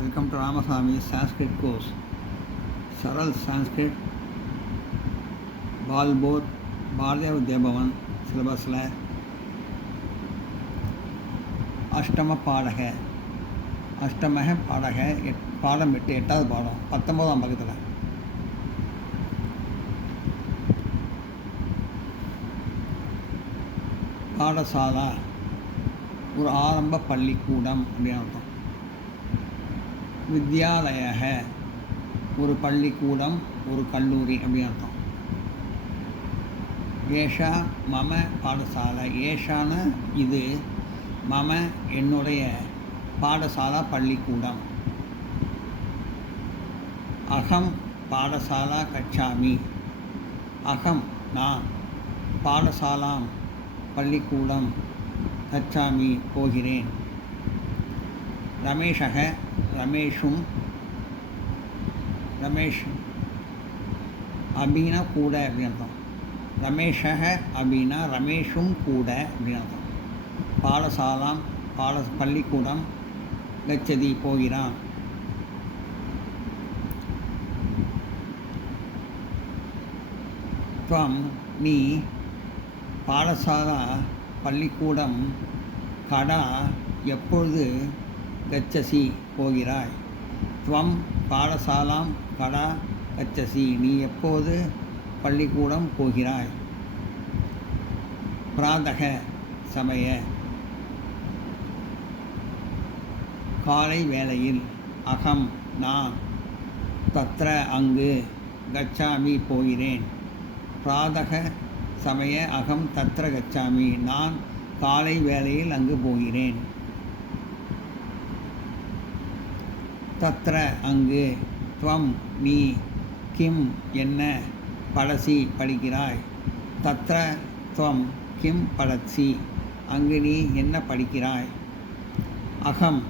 Welcome to Ramaswamy Sanskrit course. Saral Sanskrit Balbodh Bharatiya Vidya Bhavan சிலபஸில் அஷ்டம பாடக பாடம் 8 8வது பாடம் 19ஆம் பக்கத்தில் பாடசாலா ஒரு ஆரம்ப பள்ளிக்கூடம் அப்படின்னு அர்த்தம். வித்யாலய ஒரு பள்ளிக்கூடம் ஒரு கல்லூரி அப்படின்னு அர்த்தம். ஏஷா மம பாடசாலை, ஏஷான இது, மம என்னுடைய, பாடசாலா பள்ளிக்கூடம். அகம் பாடசாலா கச்சாமி, அகம் நான், பாடசாலாம் பள்ளிக்கூடம், கச்சாமி போகிறேன். ரமேஷக ரமேஷும், ரமேஷ் அபீனா கூட அப்படின்னு அர்த்தம். ரமேஷக அபீனா ரமேஷும் கூட அப்படின்னு அர்த்தம். பாடசாலாம் பள்ளிக்கூடம், கச்சதி போகிறான். துவம் நீ, பாடசாலா பள்ளிக்கூடம், கடா எப்பொழுது, கச்சசி போகிறாய். துவம் பாடசாலாம் கடா கச்சசி நீ எப்போது பள்ளிக்கூடம் போகிறாய். பிராதக சமய காலை வேளையில், அகம் நான், தத்ர அங்கு, கச்சாமி போகிறேன். பிராதக சமய அகம் தத்ர கச்சாமி நான் காலை வேளையில் அங்கு போகிறேன். தத்ர அங்கு, துவம் நீ, கிம் என்ன, படசி படிக்கிறாய். தத்ர துவம் கிம் படசி அங்கு நீ என்ன படிக்கிறாய். அகம்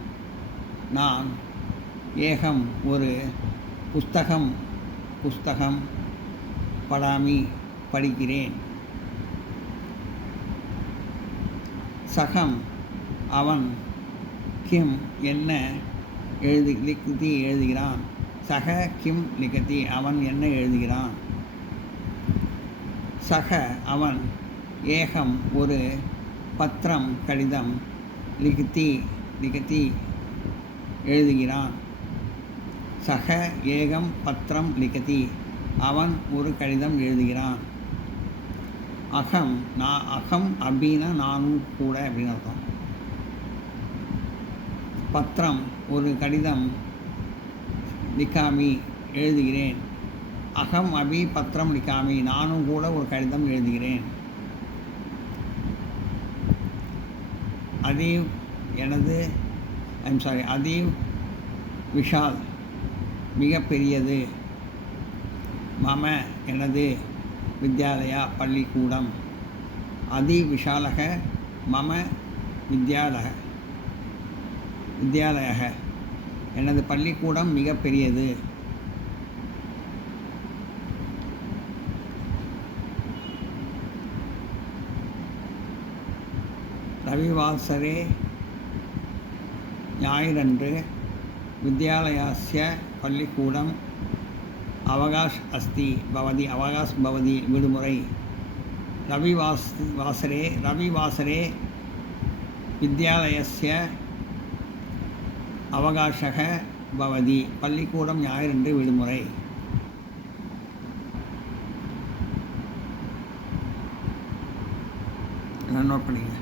நான், ஏகம் ஒரு, புஸ்தகம் படாமி படிக்கிறேன். சகம் அவன், கிம் என்ன, லிக்தி எழுதுகிறான். சக கிம் லிகதி அவன் என்ன எழுதுகிறான். சக அவன், ஏகம் ஒரு, பத்திரம் கடிதம், லிகதி எழுதுகிறான். சக ஏகம் பத்திரம் லிகதி அவன் ஒரு கடிதம் எழுதுகிறான். அகம் நான், அகம் அபீனா நானும் கூட அப்படின்னு அர்த்தம். பத்திரம் ஒரு கடிதம், லிகாமி எழுதுகிறேன். அகம் அபி பத்திரம் லிகாமி நானும் கூட ஒரு கடிதம் எழுதுகிறேன். அதீவ் எனது, அதீவ் விஷால் மிகப்பெரியது. மம எனது, வித்யாலயா பள்ளிக்கூடம். அதி விஷாலக மம வித்யாலய எனது பள்ளிக்கூடம் மிகப்பெரியது. ரவிவாசரே ஞாயிறன்று, வித்யாலயாஸ்ய பள்ளிக்கூடம், அவகாஷ் அஸ்தி பவதி அவகாஷ் பவதி விடுமுறை. ரவிவாசரே வித்யாலயஸ்ய அவகாஷக பவதி பள்ளிக்கூடம் ஞாயிறன்று விடுமுறை. நோட் பண்ணிங்க.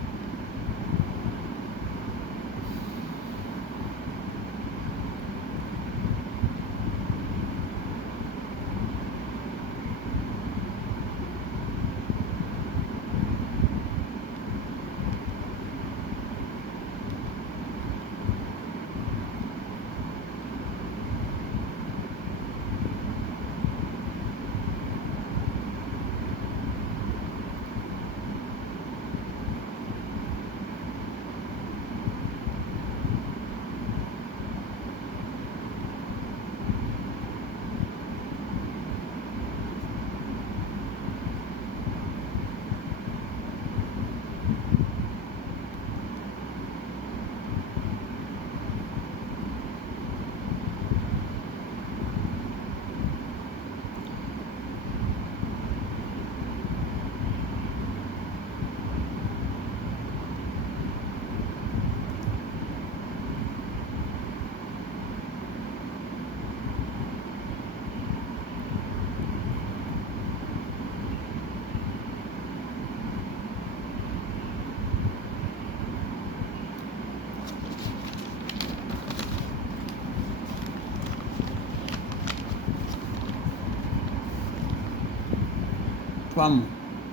துவம்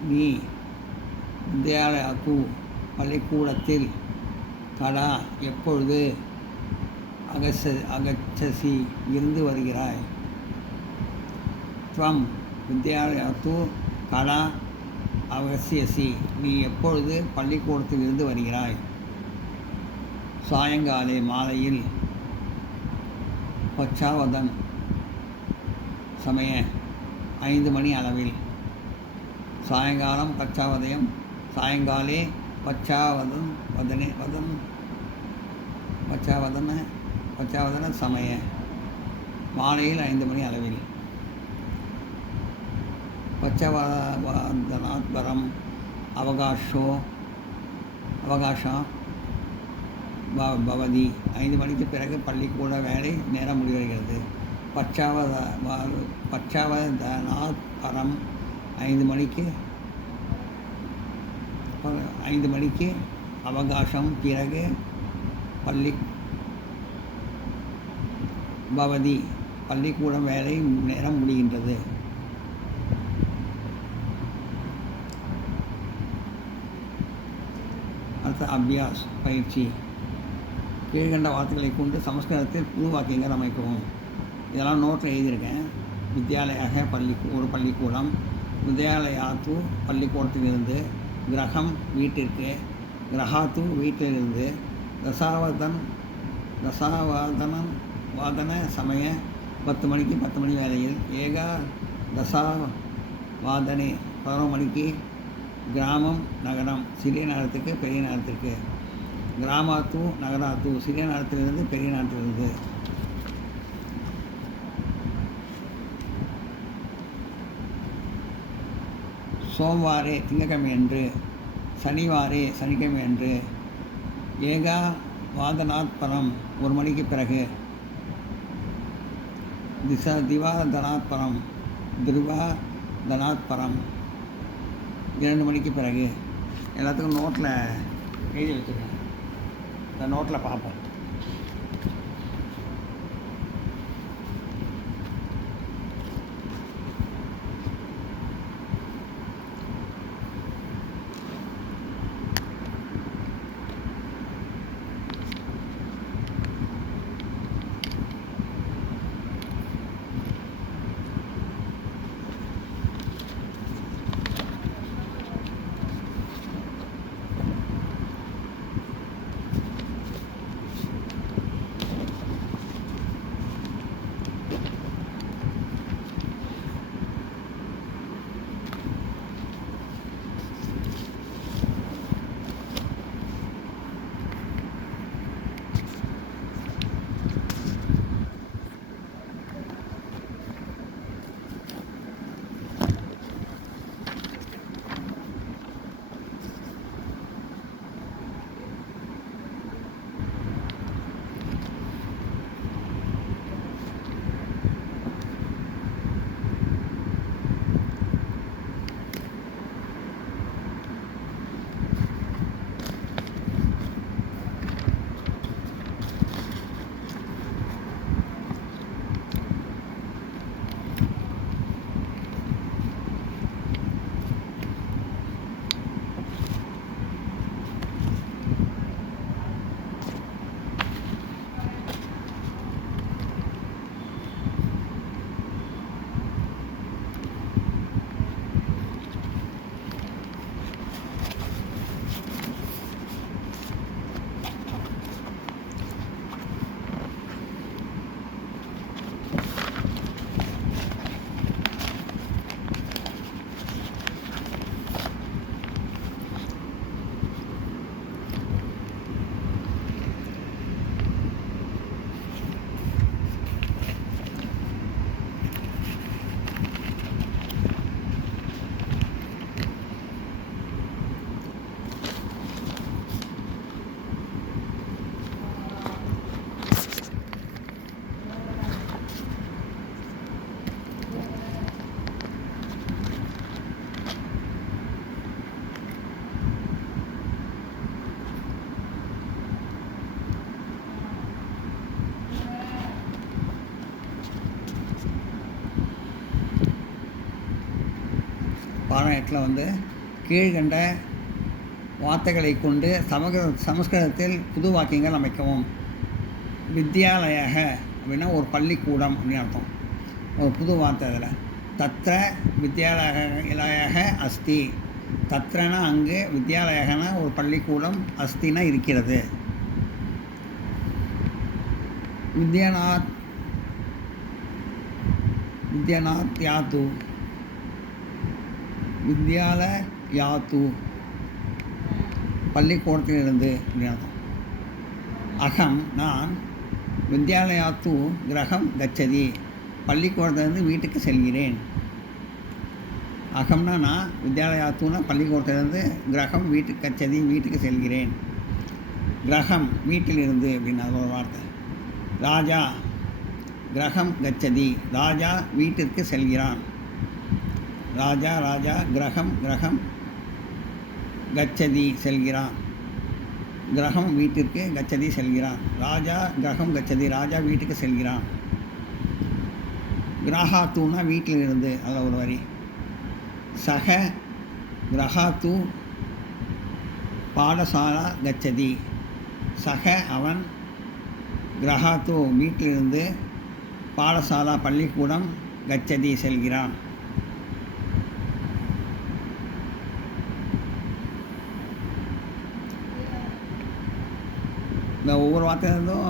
நீ வித்யாலயாது பள்ளிக்கூடத்தில் கடா எப்பொழுது அகச்சசி இருந்து வருகிறாய். துவம் வித்யாலயாது கடா அவசியசி நீ எப்பொழுது பள்ளிக்கூடத்தில் இருந்து வருகிறாய். சாயங்காலே மாலையில் பச்சாவதன் சமய 5 மணி அளவில். சாயங்காலம் பச்சாவதயம் சாயங்காலே பச்சாவதன் வதனே வதன் பச்சாவதன சமய மாலையில் 5 மணி அளவில். பச்சவதனாத் பரம் அவகாஷா பவதி 5 மணிக்கு பிறகு பள்ளிக்கூட வேலை நேரம் முடிவடைகிறது. பச்சாவதனாத் பரம் 5 மணிக்கு அவகாசம் பிறகு பவதி பள்ளிக்கூடம் வேலை நேரம் முடிகின்றது. அடுத்த அபியாஸ் பயிற்சி. கீழ்கண்ட வார்த்தைகளை கொண்டு சமஸ்கிருதத்தில் புது வாக்கியங்கள் அமைக்கவும். இதெல்லாம் நோட்டில் எழுதியிருக்கேன். வித்யாலயாக ஒரு பள்ளிக்கூடம், வித்யாலயாது பள்ளிக்கூடத்திலிருந்து, கிரகம் வீட்டிற்கு, கிரகாத்து வீட்டிலிருந்து, தசாவாதன சமய 10 மணிக்கு 10 மணி வேலையில், ஏகா தசாவாதனே 11 மணிக்கு, கிராமம் நகரம் சிறிய நகரத்துக்கு பெரிய நகரத்திற்கு, கிராமாத்து நகராத்து சிறிய நகரத்திலிருந்து பெரிய நகரத்திலிருந்து. சோம்வாரே திங்கட்கிழமை அன்று, சனிவாரே சனிக்கிழமை அன்று, ஏகா வாதனாத் பரம் 1 மணிக்கு பிறகு, திவாதனாத் பரம் 2 மணிக்கு பிறகு. எல்லாத்துக்கும் நோட்டில் எழுதி வச்சுருக்கேன். இந்த நோட்டில் பார்ப்போம். பாடம் 8 கீழ்கண்ட வார்த்தைகளை கொண்டு சமஸ்கிருதத்தில் புது வாக்கியங்கள் அமைக்கவும். வித்யாலயக அப்படின்னா ஒரு பள்ளிக்கூடம் அப்படின்னு அர்த்தம். ஒரு புது வார்த்தை அதில். தத்ர வித்யாலயக அஸ்தி. தத்ரனா அங்கு, வித்யாலயகனா ஒரு பள்ளிக்கூடம், அஸ்தினா இருக்கிறது. வித்யாநாத் யாத்து. வித்யாலயாத்து பள்ளிக்கூடத்திலிருந்து அப்படின்னு அர்த்தம். அகம் நான், வித்யாலயாத்து கிரகம் கச்சதி பள்ளிக்கூடத்திலிருந்து வீட்டுக்கு செல்கிறேன். அகம்னா நான், வித்யாலயாத்துனா பள்ளிக்கூடத்திலிருந்து, கிரகம் வீட்டுக்கு கச்சதி வீட்டுக்கு செல்கிறேன். கிரகம் வீட்டிலிருந்து அப்படின்னு அது ஒரு வார்த்தை. ராஜா கிரகம் கச்சதி ராஜா வீட்டிற்கு செல்கிறான். ராஜா ராஜா கிரகம் கிரகம் கச்சதி செல்கிறான். கிரகம் வீட்டிற்கு கச்சதி செல்கிறான். ராஜா கிரகம் கச்சதி ராஜா வீட்டுக்கு செல்கிறான். கிரகாத்துனா வீட்டில் இருந்து அதில் ஒரு வரி. சக கிரகாத்து பாடசாலா கச்சதி. சக அவன், கிரகாத்து வீட்டிலிருந்து, பாடசாலா பள்ளிக்கூடம், கச்சதி செல்கிறான். இந்த ஒவ்வொரு வார்த்தையிலேருந்தும்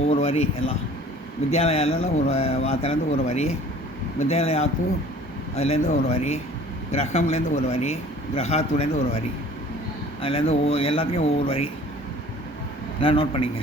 ஒவ்வொரு வரி. எல்லாம் வித்யாலயாவில் ஒரு வார்த்தையிலேருந்து ஒரு வரி, வித்யாலயாத்து அதுலேருந்து ஒரு வரி, கிரகம்லேருந்து ஒரு வரி, கிரகாத்துலேருந்து ஒரு வரி. அதுலேருந்து எல்லாத்துலேயும் ஒவ்வொரு வரி. நான் நோட் பண்ணிங்க.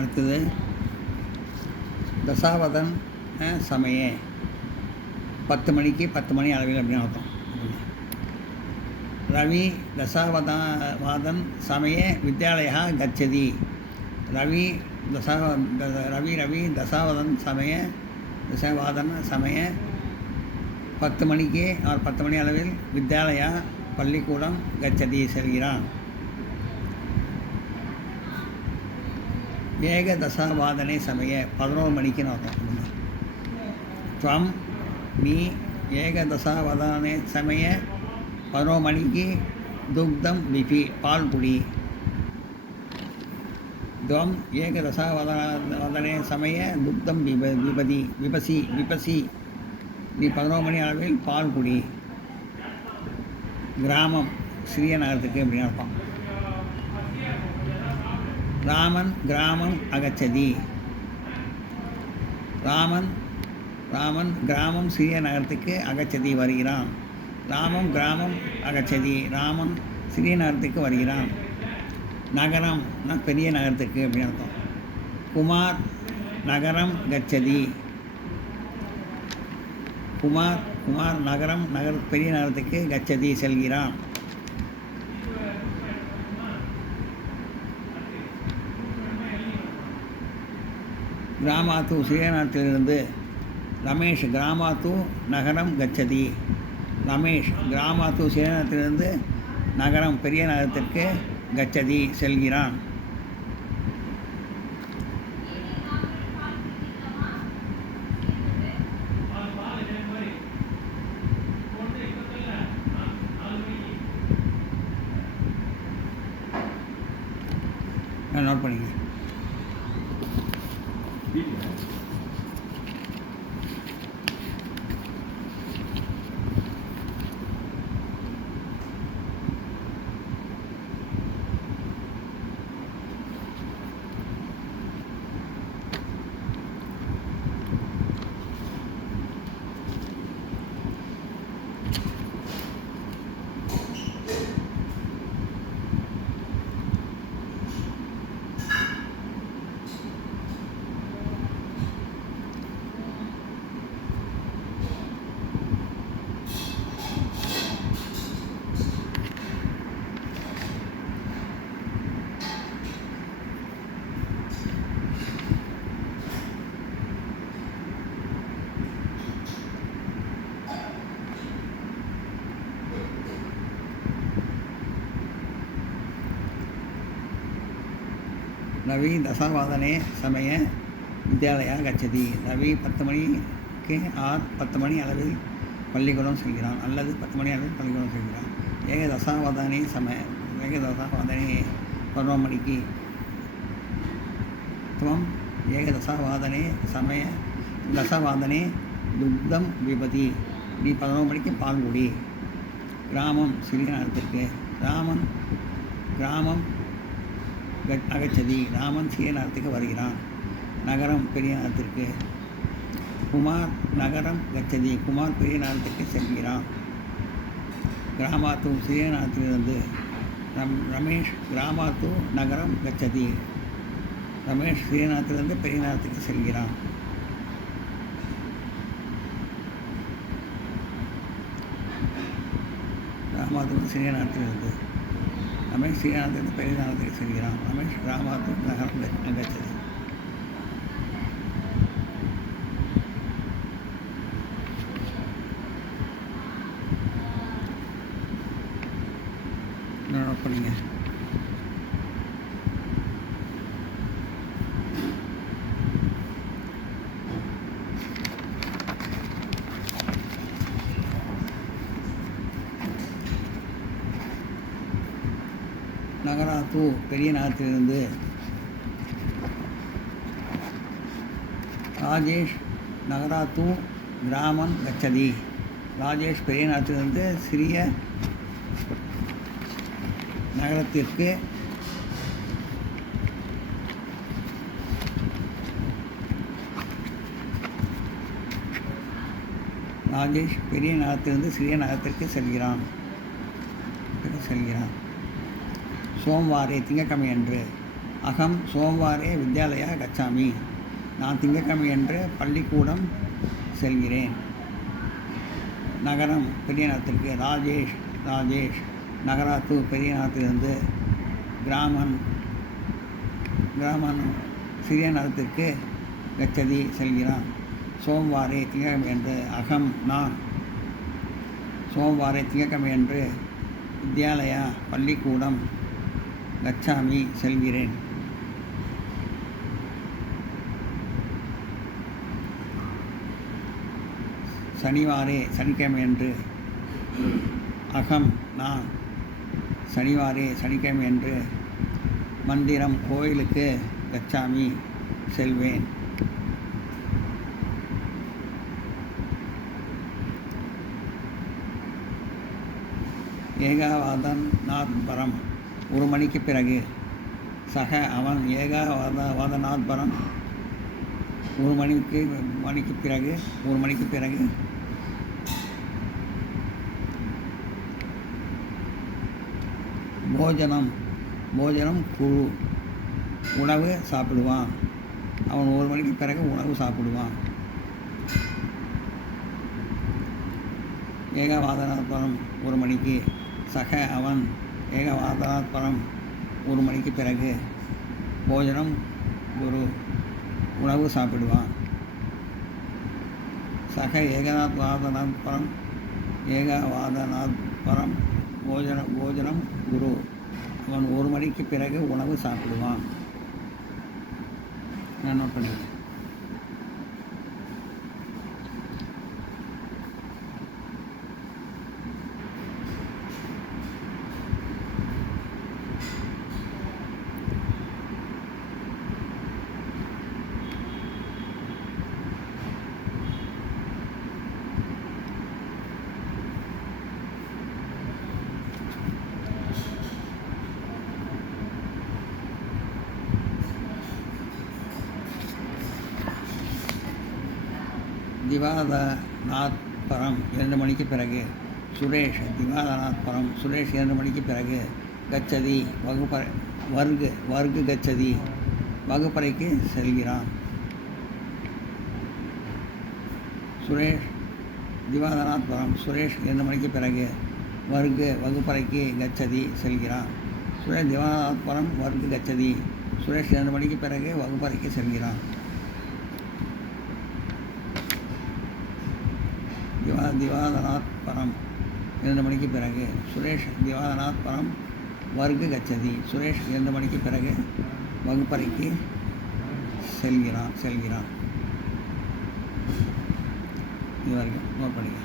அடுத்தது தசாவதன் சமயே 10 மணிக்கு 10 மணி அளவில் அப்படின்னு அர்த்தம். ரவி தசாவதன் சமயே வித்யாலயா கச்சதி. ரவி தசாவதன் சமய 10 மணிக்கு 10 மணி அளவில் வித்யாலயா பள்ளிக்கூடம் கச்சதி செல்கிறான். ஏகதசாவாதனே சமய 11 மணிக்குன்னு அர்த்தம். துவம் நீ, ஏகதசாவதனே சமய 11 மணிக்கு துக்தம் பிபி பால் குடி. துவம் ஏகதசாவதனே சமய துக்தம் விபசி நீ 11 மணி அளவில் பால் குடி. கிராமம் சிறிய நகரத்துக்கு அப்படின்னு அர்த்தம். ராமன் கிராமம் அகச்சதி. ராமன் கிராமம் சிறிய நகரத்துக்கு அகச்சதி வருகிறான். ராமம் கிராமம் அகச்சதி ராமன் சிறிய நகரத்துக்கு வருகிறான். நகரம்னா பெரிய நகரத்துக்கு அப்படின்னு அர்த்தம். குமார் நகரம் கச்சதி. குமார் நகரம் பெரிய நகரத்துக்கு கச்சதி செல்கிறான். கிராமாத்து சிறிய நகரத்திலிருந்து. ரமேஷ் கிராமாத்து நகரம் கச்சதி. ரமேஷ் கிராமாத்து சிறிய நகரத்திலிருந்து நகரம் பெரிய நகரத்திற்கு கச்சதி செல்கிறான். நோட் பண்ணிங்க. ரவி தசாவாதனே சமய வித்யாலயா கச்சதி. ரவி 10 மணிக்கு 10 மணி அளவில் பள்ளிக்கூடம் செல்கிறான் அல்லது 10 மணி அளவில் பள்ளிக்கூடம் செல்கிறான். ஏகதசாவாதனே 11 மணிக்கு. त्वम् ஏகதசாவாதனே சமய தசவாதனே துக்தம் விபதி. நீ 11 மணிக்கு பால் குடி. கிராமம் சிறிய நேரத்திற்கு. கிராமம் அகச்சதி. ராமன் சிறிய நேரத்துக்கு வருகிறான். நகரம் பெரிய நேரத்திற்கு. குமார் நகரம் கச்சதி. குமார் பெரிய நேரத்திற்கு செல்கிறான். கிராமாத்து சிறிய நேரத்திலிருந்து. ரமேஷ் கிராமாத்து நகரம் கச்சதி. ரமேஷ் சிறிய நேரத்திலிருந்து பெரிய நேரத்துக்கு செல்கிறான். கிராமாத்து சிறிய நேரத்திலிருந்து. ரமேஷ் சிறிய நேரத்திலிருந்து பெரிய நேரத்துக்கு செல்கிறான். ரமேஷ் கிராமாத்து நகரம் கச்சதி. நோட் பண்ணிங்க. நகராத்து பெரிய நகரத்திலிருந்து. ராஜேஷ் நகராத்து கிராமம் கச்சதி. ராஜேஷ் பெரிய நகரத்திலிருந்து சிறிய நகரத்திற்கு. ராஜேஷ் பெரிய நகரத்திலிருந்து சிறிய நகரத்திற்கு செல்கிறான். சோம்வாரே திங்கட்கிழமை அன்று. அகம் சோம்வாரே வித்யாலயா கச்சாமி. நான் திங்கட்கிழமை அன்று பள்ளிக்கூடம் செல்கிறேன். நகரம் பெரிய நகரத்திற்கு. ராஜேஷ் நகராத்து பெரிய நகரத்திலிருந்து. கிராமன் சிறிய நகரத்திற்கு கச்சதி செல்கிறான். சோம்வாரே திங்கட்கிழமை அன்று. அகம் நான் சோம்வாரே திங்கட்கிழமை அன்று வித்யாலயா பள்ளிக்கூடம் கச்சாமி செல்கிறேன். சனிவாரே சனிக்கிழமை அன்று. அகம் நான் சனிவாரே சனிக்கிழமை அன்று மந்திரம் கோயிலுக்கு கச்சாமி செல்வேன். ஏகாவாதன் நாத்பரம் 1 மணிக்கு பிறகு. சக அவன் ஏகாவாதநாத்பரம் 1 மணிக்கு பிறகு. போஜனம் குழு உணவு சாப்பிடுவான். அவன் 1 மணிக்கு பிறகு உணவு சாப்பிடுவான். ஏகவாதநாத்பரம் 1 மணிக்கு. சக அவன் ஏகவாதநாத்பரம் 1 மணிக்கு பிறகு. போஜனம் குரு உணவு சாப்பிடுவான். சக ஏகவாதநாத்பரம் போஜனம் குரு அவன் 1 மணிக்கு பிறகு உணவு சாப்பிடுவான். நான் நோட் பண்ணிக்கிறேன். திவாதநாத்பரம் 2 மணிக்கு பிறகு. சுரேஷ் திவாதநாத்பரம் சுரேஷ் 2 மணிக்கு பிறகு. கச்சதி வர்கு கச்சதி வகுப்பறைக்கு செல்கிறான். சுரேஷ் திவாதநாத்பரம் சுரேஷ் 2 மணிக்கு பிறகு. வகுப்பறைக்கு கச்சதி செல்கிறான். சுரேஷ் திவாதநாத்பரம் வர்கு கச்சதி சுரேஷ் 2 மணிக்கு பிறகு வகுப்பறைக்கு செல்கிறான். திவாதநாத்பரம் 2 மணிக்கு பிறகு. சுரேஷ் திவாதநாத்பரம் வர்கு கச்சதி சுரேஷ் 2 மணிக்கு பிறகு வகுப்பறைக்கு செல்கிறான். இது வரைக்கும் நோட் பண்ணிக்க.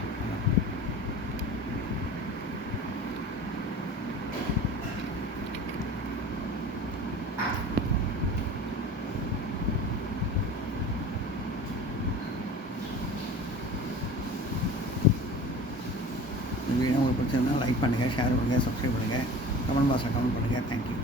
இந்த வீடியோ உங்களுக்கு பிடிச்சிருந்தா லைக் பண்ணுங்கள், ஷேர் பண்ணுங்கள், சப்ஸ்கிரைப் பண்ணுங்கள், கமெண்ட் பாக்ஸில் கமெண்ட் பண்ணுங்கள். தேங்க்யூ.